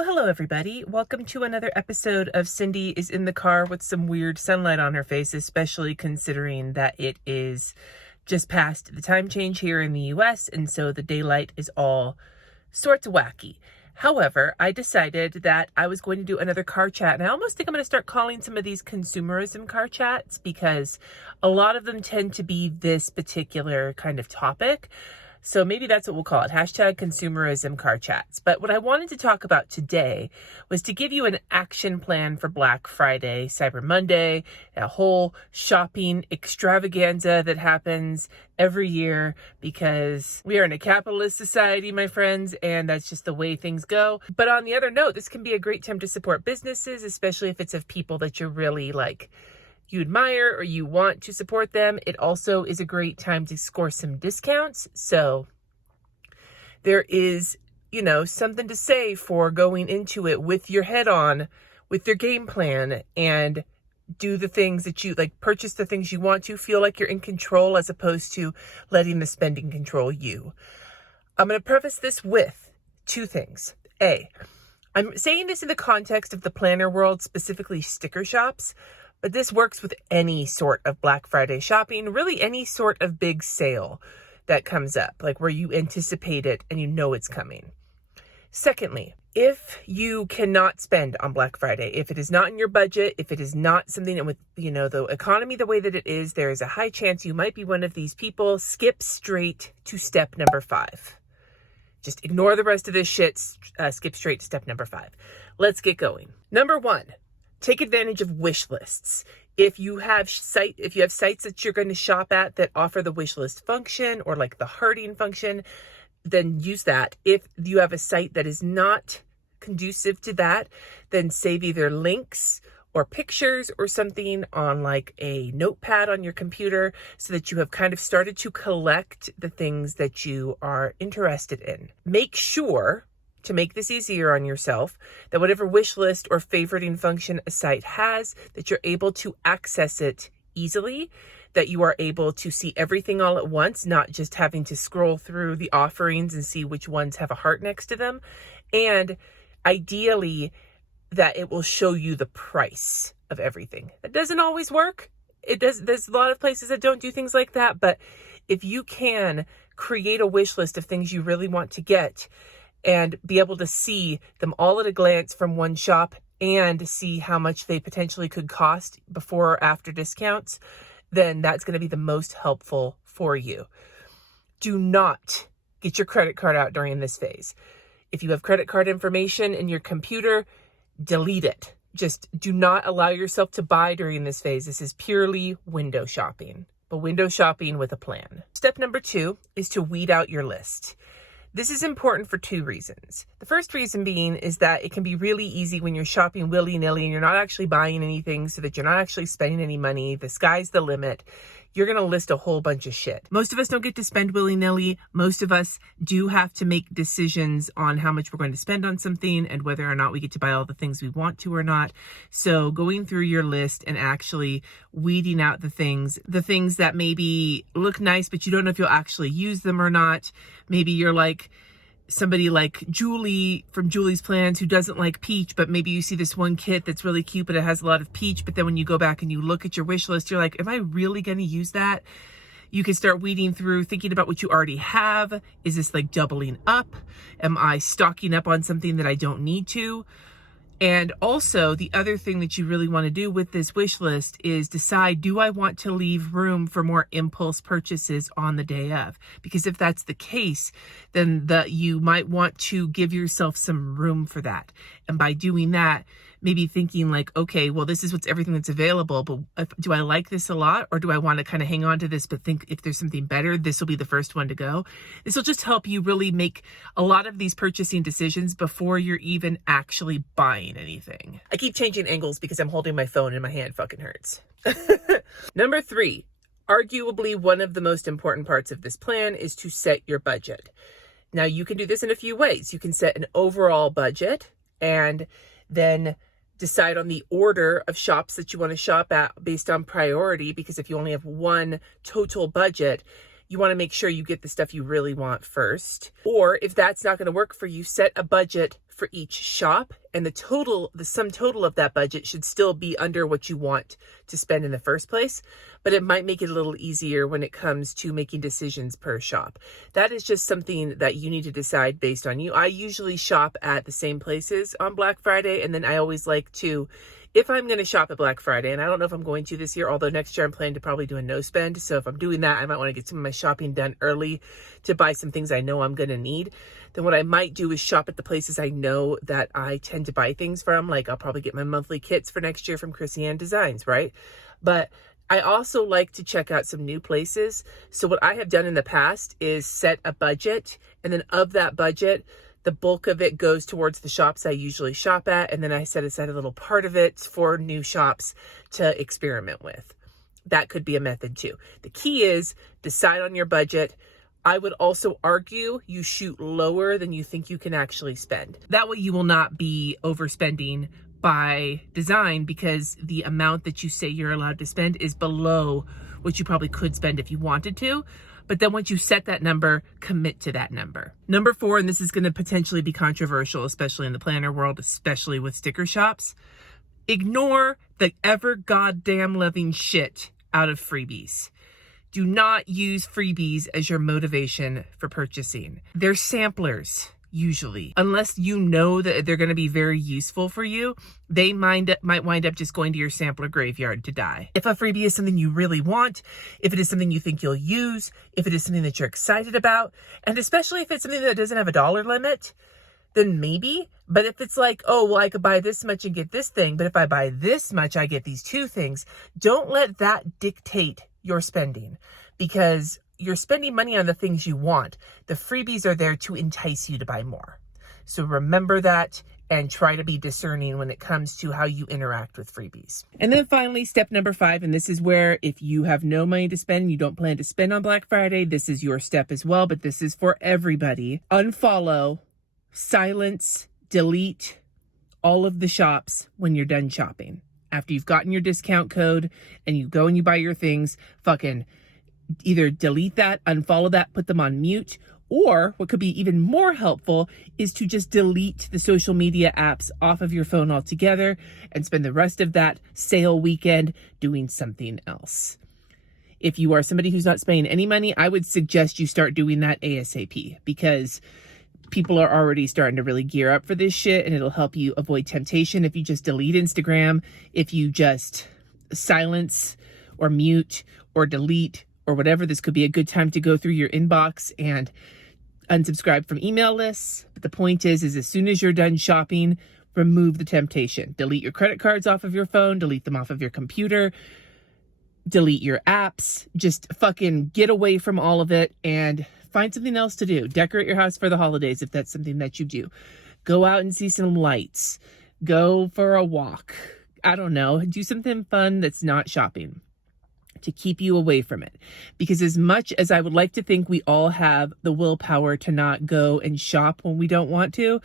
Well, hello everybody. Welcome to another episode of Cindy is in the car with some weird sunlight on her face, especially considering that it is just past the time change here in the US, and so the daylight is all sorts of wacky. However, I decided that I was going to do another car chat, and I almost think I'm going to start calling some of these consumerism car chats because a lot of them tend to be this particular kind of topic. So maybe that's what we'll call it, hashtag consumerism car chats. But what I wanted to talk about today was to give you an action plan for Black Friday, Cyber Monday, a whole shopping extravaganza that happens every year because we are in a capitalist society, my friends, and that's just the way things go. But on the other note, this can be a great time to support businesses, especially if it's of people that you're really you admire or you want to support them. It also is a great time to score some discounts. So there is, something to say for going into it with your head on, with your game plan, and do the things that you purchase the things you want to, feel like you're in control as opposed to letting the spending control you. I'm going to preface this with two things. I'm saying this in the context of the planner world, specifically sticker shops. But this works with any sort of Black Friday shopping, really any sort of big sale that comes up, like where you anticipate it and you know it's coming. Secondly, if you cannot spend on Black Friday, if it is not in your budget, if it is not something that with, the economy the way that it is, there is a high chance you might be one of these people. Skip straight to step number 5. Just ignore the rest of this shit. Skip straight to step number 5. Let's get going. Number 1. Take advantage of wish lists. If you have sites that you're going to shop at that offer the wish list function or like the hearting function, then use that. If you have a site that is not conducive to that, then save either links or pictures or something on like a notepad on your computer so that you have kind of started to collect the things that you are interested in. Make sure, to make this easier on yourself, that whatever wish list or favoriting function a site has, that you're able to access it easily, that you are able to see everything all at once, not just having to scroll through the offerings and see which ones have a heart next to them. And ideally, that it will show you the price of everything. That doesn't always work. There's a lot of places that don't do things like that. But if you can create a wish list of things you really want to get, and be able to see them all at a glance from one shop and see how much they potentially could cost before or after discounts, then that's going to be the most helpful for you. Do not get your credit card out during this phase. If you have credit card information in your computer, delete it. Just do not allow yourself to buy during this phase. This is purely window shopping, but window shopping with a plan. Step number 2 is to weed out your list. This is important for 2 reasons. The first reason being is that it can be really easy when you're shopping willy-nilly and you're not actually buying anything, so that you're not actually spending any money. The sky's the limit. You're going to list a whole bunch of shit. Most of us don't get to spend willy-nilly. Most of us do have to make decisions on how much we're going to spend on something and whether or not we get to buy all the things we want to or not. So going through your list and actually weeding out the things that maybe look nice, but you don't know if you'll actually use them or not. Maybe you're like somebody like Julie from Julie's Plans who doesn't like peach, but maybe you see this one kit that's really cute, but it has a lot of peach. But then when you go back and you look at your wish list, you're like, am I really going to use that? You can start weeding through, thinking about what you already have. Is this like doubling up? Am I stocking up on something that I don't need to? And also, the other thing that you really want to do with this wish list is decide, do I want to leave room for more impulse purchases on the day of? Because if that's the case, then you might want to give yourself some room for that. And by doing that, maybe thinking like, okay, well, this is everything that's available, but do I like this a lot? Or do I want to kind of hang on to this, but think if there's something better, this will be the first one to go? This will just help you really make a lot of these purchasing decisions before you're even actually buying anything. I keep changing angles because I'm holding my phone and my hand fucking hurts. Number 3, arguably one of the most important parts of this plan is to set your budget. Now, you can do this in a few ways. You can set an overall budget and then decide on the order of shops that you want to shop at based on priority, because if you only have one total budget, you want to make sure you get the stuff you really want first. Or if that's not going to work for you, set a budget for each shop, and the sum total of that budget should still be under what you want to spend in the first place, but it might make it a little easier when it comes to making decisions per shop. That is just something that you need to decide based on you. I usually shop at the same places on Black Friday, and then I always like to, if I'm going to shop at Black Friday, and I don't know if I'm going to this year, although next year I'm planning to probably do a no spend. So if I'm doing that, I might want to get some of my shopping done early to buy some things I know I'm going to need. Then what I might do is shop at the places I know that I tend to buy things from. Like I'll probably get my monthly kits for next year from Chrissy Ann Designs, right? But I also like to check out some new places. So what I have done in the past is set a budget, and then of that budget, the bulk of it goes towards the shops I usually shop at, and then I set aside a little part of it for new shops to experiment with. That could be a method too. The key is decide on your budget. I would also argue you shoot lower than you think you can actually spend. That way you will not be overspending by design, because the amount that you say you're allowed to spend is below what you probably could spend if you wanted to. But then once you set that number, commit to that number. Number 4, and this is going to potentially be controversial, especially in the planner world, especially with sticker shops, ignore the ever goddamn loving shit out of freebies. Do not use freebies as your motivation for purchasing. They're samplers, usually. Unless you know that they're going to be very useful for you, they might wind up just going to your sampler graveyard to die. If a freebie is something you really want, if it is something you think you'll use, if it is something that you're excited about, and especially if it's something that doesn't have a dollar limit, then maybe. But if it's like, oh, well, I could buy this much and get this thing, but if I buy this much, I get these 2 things, don't let that dictate your spending, because you're spending money on the things you want. The freebies are there to entice you to buy more. So remember that and try to be discerning when it comes to how you interact with freebies. And then finally, step number 5, and this is where if you have no money to spend, you don't plan to spend on Black Friday, this is your step as well, but this is for everybody. Unfollow, silence, delete all of the shops when you're done shopping. After you've gotten your discount code and you go and you buy your things, fucking either delete that, unfollow that, put them on mute, or what could be even more helpful is to just delete the social media apps off of your phone altogether and spend the rest of that sale weekend doing something else. If you are somebody who's not spending any money, I would suggest you start doing that ASAP, because people are already starting to really gear up for this shit, and it'll help you avoid temptation if you just delete Instagram, if you just silence or mute or delete or whatever. This could be a good time to go through your inbox and unsubscribe from email lists. But the point is as soon as you're done shopping, remove the temptation. Delete your credit cards off of your phone, delete them off of your computer, delete your apps, just fucking get away from all of it and find something else to do. Decorate your house for the holidays if that's something that you do. Go out and see some lights. Go for a walk. I don't know. Do something fun that's not shopping to keep you away from it. Because as much as I would like to think we all have the willpower to not go and shop when we don't want to,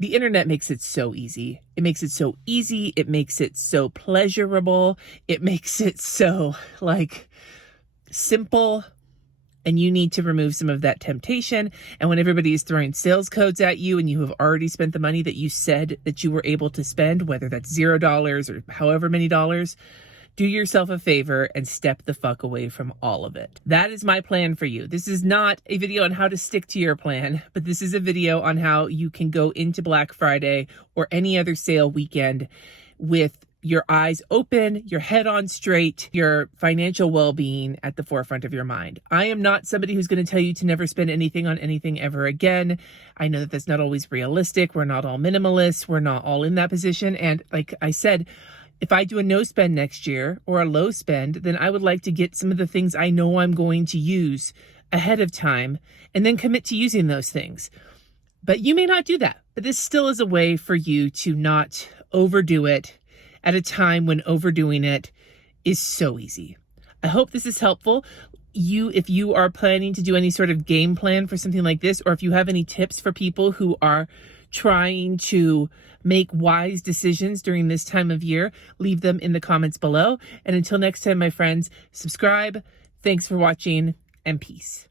the internet makes it so easy. It makes it so easy. It makes it so pleasurable. It makes it so simple. And you need to remove some of that temptation. And when everybody is throwing sales codes at you and you have already spent the money that you said that you were able to spend, whether that's $0 or however many dollars, do yourself a favor and step the fuck away from all of it. That is my plan for you. This is not a video on how to stick to your plan, but this is a video on how you can go into Black Friday or any other sale weekend with your eyes open, your head on straight, your financial well-being at the forefront of your mind. I am not somebody who's going to tell you to never spend anything on anything ever again. I know that that's not always realistic. We're not all minimalists. We're not all in that position. And like I said, if I do a no spend next year or a low spend, then I would like to get some of the things I know I'm going to use ahead of time and then commit to using those things. But you may not do that. But this still is a way for you to not overdo it at a time when overdoing it is so easy. I hope this is helpful. If you are planning to do any sort of game plan for something like this, or if you have any tips for people who are trying to make wise decisions during this time of year, leave them in the comments below. And until next time, my friends, subscribe. Thanks for watching. and peace.